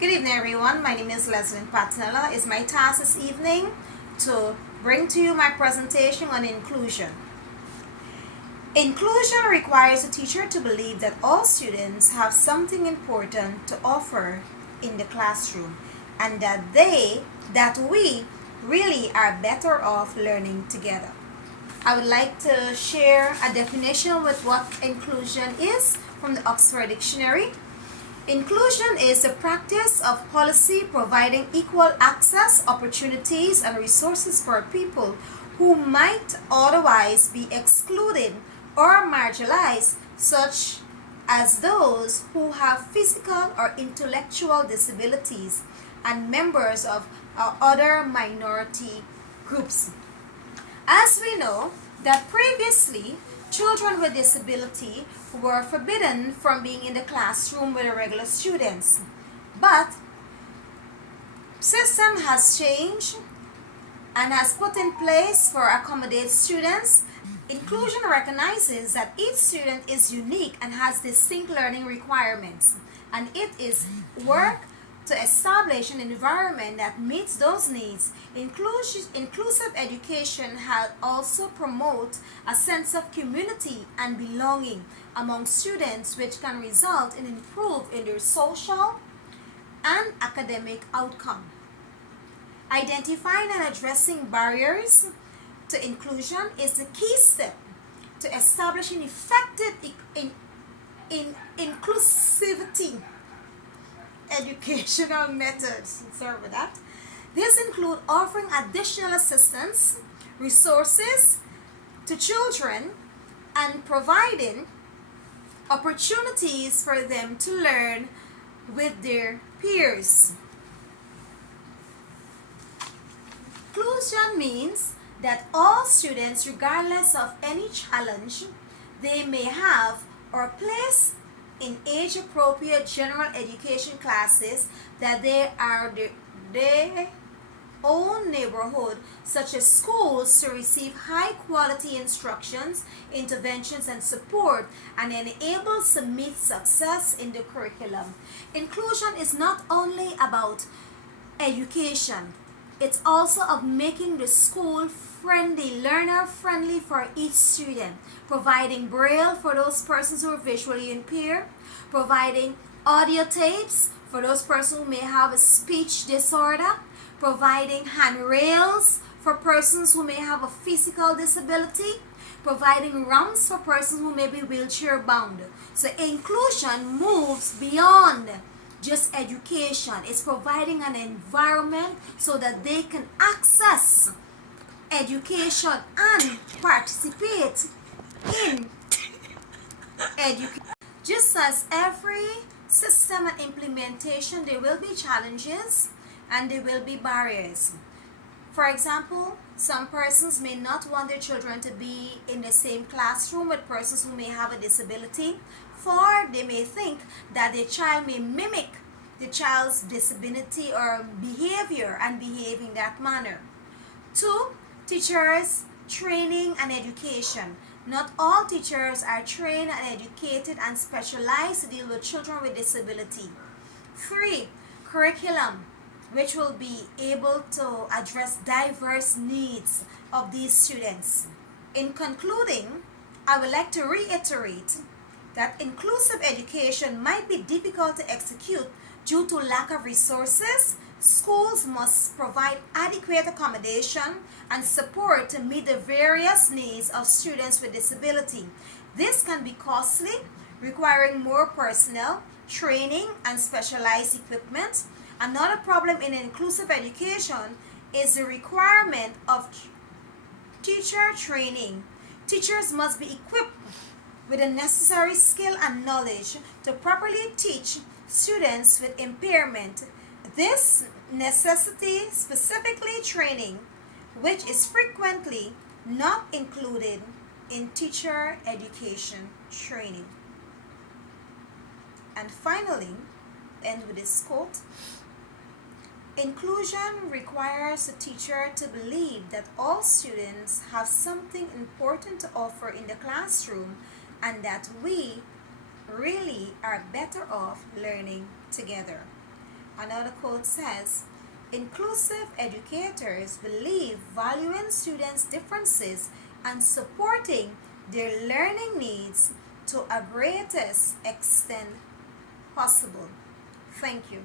Good evening, everyone. My name is Leslyn Patternella. It's my task this evening to bring to you my presentation on inclusion. Inclusion requires a teacher to believe that all students have something important to offer in the classroom and that we really are better off learning together. I would like to share a definition with what inclusion is from the Oxford Dictionary. Inclusion is the practice of policy providing equal access, opportunities, and resources for people who might otherwise be excluded or marginalized, such as those who have physical or intellectual disabilities and members of other minority groups. As we know that previously, children with disability were forbidden from being in the classroom with the regular students. But system has changed and has put in place for accommodate students. Inclusion recognizes that each student is unique and has distinct learning requirements, and it is work to establish an environment that meets those needs. Inclusive education has also promote a sense of community and belonging among students, which can result in improvement in their social and academic outcome. Identifying and addressing barriers to inclusion is the key step to establishing effective inclusivity educational methods. Sorry about that. This include offering additional assistance, resources to children, and providing opportunities for them to learn with their peers. Inclusion means that all students, regardless of any challenge they may have or place in age-appropriate general education classes, that they are their own neighborhood, such as schools, to receive high-quality instructions, interventions, and support, and enables to meet success in the curriculum. Inclusion is not only about education, it's also of making the school friendly, learner friendly for each student, providing braille for those persons who are visually impaired, providing audio tapes for those persons who may have a speech disorder, providing handrails for persons who may have a physical disability, providing ramps for persons who may be wheelchair bound. So inclusion moves beyond just education. It's providing an environment so that they can access education and participate in education. Just as every system and implementation, there will be challenges and there will be barriers. For example, some persons may not want their children to be in the same classroom with persons who may have a disability, for they may think that their child may mimic the child's disability or behavior and behave in that manner. 2. Teachers, training and education. Not all teachers are trained and educated and specialized to deal with children with disability. 3. Curriculum, which will be able to address diverse needs of these students. In concluding, I would like to reiterate that inclusive education might be difficult to execute due to lack of resources. Schools must provide adequate accommodation and support to meet the various needs of students with disability. This can be costly, requiring more personnel, training, and specialized equipment. Another problem in inclusive education is the requirement of teacher training. Teachers must be equipped with the necessary skill and knowledge to properly teach students with impairment. This necessity specifically training, which is frequently not included in teacher education training. And finally, end with this quote: inclusion requires a teacher to believe that all students have something important to offer in the classroom and that we really are better off learning together. Another quote says, inclusive educators believe valuing students' differences and supporting their learning needs to a greatest extent possible. Thank you.